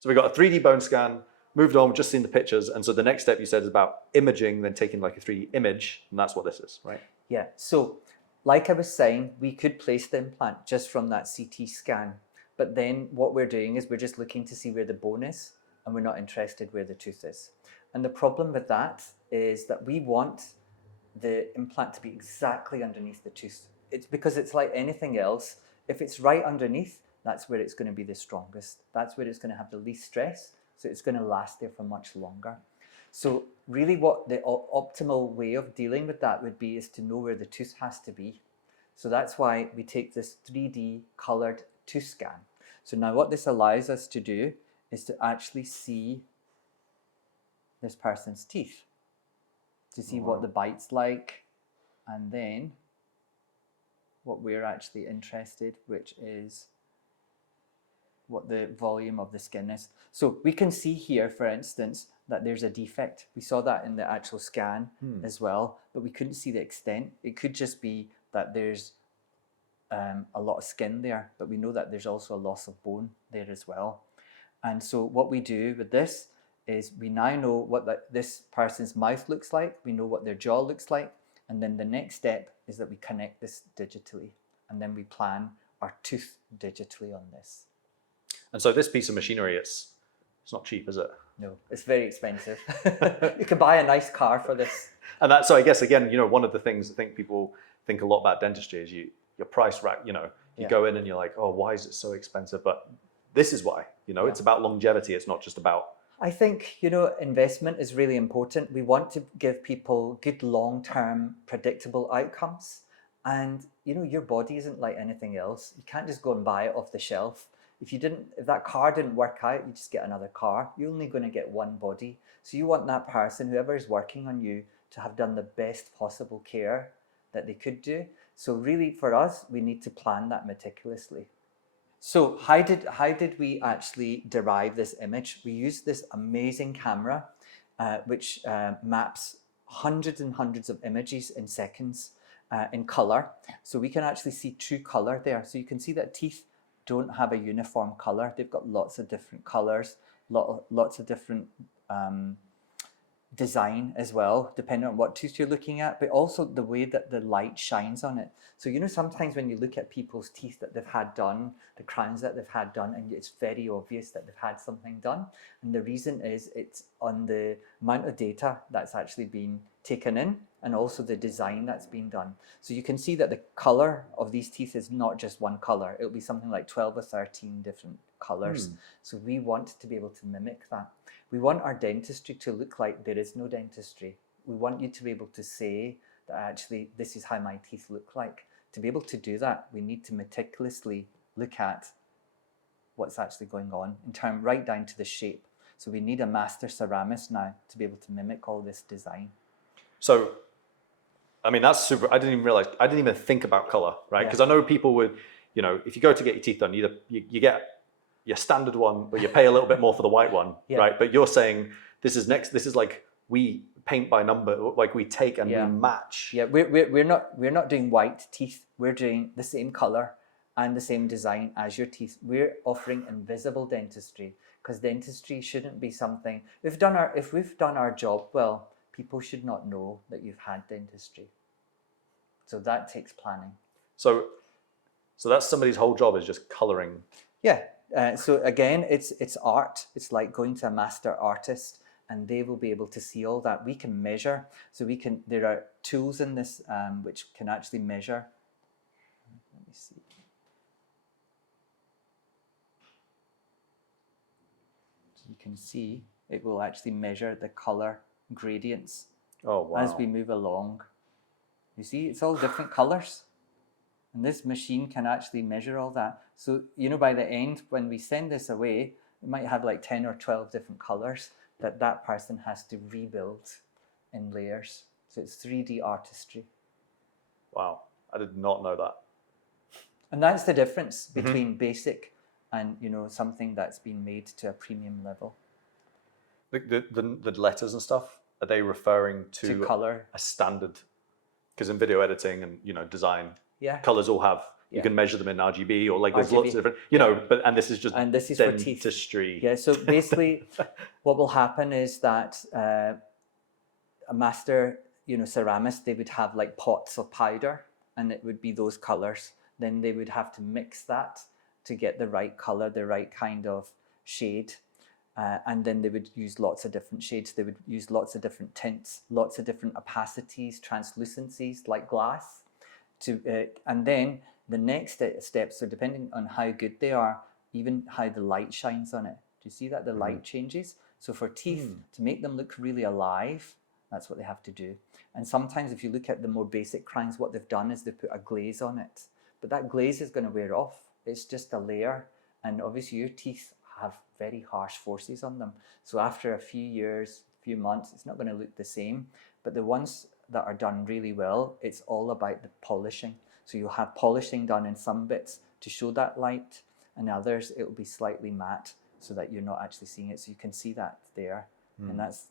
So we got a 3D bone scan, moved on, we've just seen the pictures. And so the next step you said is about imaging, then taking like a 3D image, and that's what this is, right? Yeah, so like I was saying, we could place the implant just from that CT scan. But then what we're doing is we're just looking to see where the bone is, and we're not interested where the tooth is. And the problem with that is that we want the implant to be exactly underneath the tooth. It's because it's like anything else. If it's right underneath, that's where it's going to be the strongest. That's where it's going to have the least stress. So it's going to last there for much longer. So really what the optimal way of dealing with that would be is to know where the tooth has to be. So that's why we take this 3D colored tooth scan. So now what this allows us to do is to actually see this person's teeth, to see what the bite's like, and then what we're actually interested, which is what the volume of the skin is. So we can see here, for instance, that there's a defect. We saw that in the actual scan as well, but we couldn't see the extent. It could just be that there's a lot of skin there, but we know that there's also a loss of bone there as well. And so what we do with this is we now know what this person's mouth looks like, we know what their jaw looks like, and then the next step is that we connect this digitally, and then we plan our tooth digitally on this. And so this piece of machinery, it's not cheap, is it? No, it's very expensive. You can buy a nice car for this. And so I guess, again, one of the things I think people think a lot about dentistry is your price rack, you go in and you're like, oh, why is it so expensive? But this is why, it's about longevity. It's not just about... I think, investment is really important. We want to give people good long-term predictable outcomes. And, your body isn't like anything else. You can't just go and buy it off the shelf. If that car didn't work out, you just get another car. You're only going to get one body. So you want that person, whoever is working on you, to have done the best possible care that they could do. So really for us, we need to plan that meticulously. So how did we actually derive this image? We used this amazing camera, which maps hundreds and hundreds of images in seconds in color. So we can actually see true color there. So you can see that teeth don't have a uniform color. They've got lots of different colors, lots of different design as well, depending on what tooth you're looking at, but also the way that the light shines on it. So sometimes when you look at people's teeth that they've had done, the crowns that they've had done, and it's very obvious that they've had something done. And the reason is it's on the amount of data that's actually been taken in, and also the design that's been done. So you can see that the color of these teeth is not just one color. It'll be something like 12 or 13 different colors. So we want to be able to mimic that. We want our dentistry to look like there is no dentistry. We want you to be able to say that actually this is how my teeth look like. To be able to do that, we need to meticulously look at what's actually going on right down to the shape. So we need a master ceramist now to be able to mimic all this design. So, I mean, that's super. I didn't even think about color, right? Because I know people would, if you go to get your teeth done, you get your standard one, but you pay a little bit more for the white one, right? But you're saying this is like we paint by number, like we take and we match. Yeah, we're not doing white teeth. We're doing the same color and the same design as your teeth. We're offering invisible dentistry, because dentistry shouldn't be something. If we've done our job well, people should not know that you've had dentistry. So that takes planning. So that's somebody's whole job, is just coloring. Yeah. So again, it's art. It's like going to a master artist, and they will be able to see all that. We can measure. So there are tools in this which can actually measure. Let me see. So you can see it will actually measure the color gradients as we move along. You see, it's all different colors. And this machine can actually measure all that. So, by the end, when we send this away, it might have like 10 or 12 different colors that person has to rebuild in layers. So it's 3D artistry. Wow, I did not know that. And that's the difference between basic and, something that's been made to a premium level. The letters and stuff, are they referring to color? A standard? Because in video editing and, design, yeah, colors all have Yeah. You can measure them in RGB or like there's lots RGB, of different, you know, but and this is just and this is for teeth. dentistry. Yeah, so basically what will happen is that a master, ceramist, they would have like pots of powder, and it would be those colors. Then they would have to mix that to get the right color, the right kind of shade. And then they would use lots of different shades. They would use lots of different tints, lots of different opacities, translucencies like glass. And then the next steps are depending on how good they are, even how the light shines on it. Do you see that the light changes? So for teeth, to make them look really alive, that's what they have to do. And sometimes if you look at the more basic crowns, what they've done is they put a glaze on it. But that glaze is going to wear off. It's just a layer. And obviously your teeth have very harsh forces on them. So after a few years, few months, it's not going to look the same. But the ones that are done really well, it's all about the polishing. So you'll have polishing done in some bits to show that light, and others it'll be slightly matte so that you're not actually seeing it. So you can see that there, and that's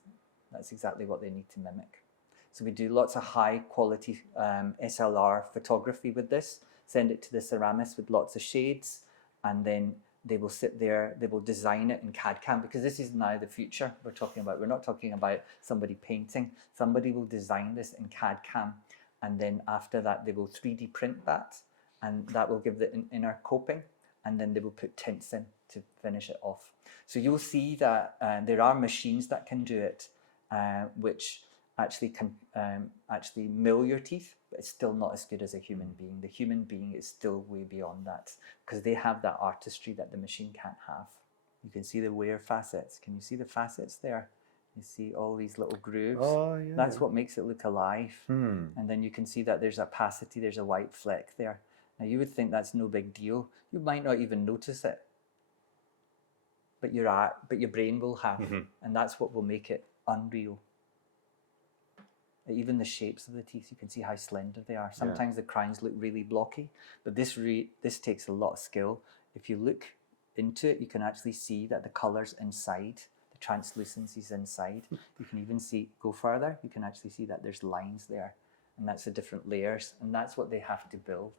exactly what they need to mimic. So we do lots of high quality SLR photography with this, send it to the ceramist with lots of shades, and then they will sit there, they will design it in CAD-CAM, because this is now the future we're talking about. We're not talking about somebody painting. Somebody will design this in CAD-CAM, and then after that they will 3D print that, and that will give the inner coping, and then they will put tints in to finish it off. So you'll see that there are machines that can do it, which actually can actually mill your teeth, but it's still not as good as a human being. The human being is still way beyond that, because they have that artistry that the machine can't have. You can see the wear facets. Can you see the facets there? You see all these little grooves. Oh, yeah. That's what makes it look alive. And then you can see that there's opacity, there's a white fleck there. Now you would think that's no big deal. You might not even notice it, but your brain will have, and that's what will make it unreal. Even the shapes of the teeth, you can see how slender they are. Sometimes the crowns look really blocky, but this takes a lot of skill. If you look into it, you can actually see that the colors inside, the translucencies inside. You can even see, go further, you can actually see that there's lines there, and that's the different layers, and that's what they have to build.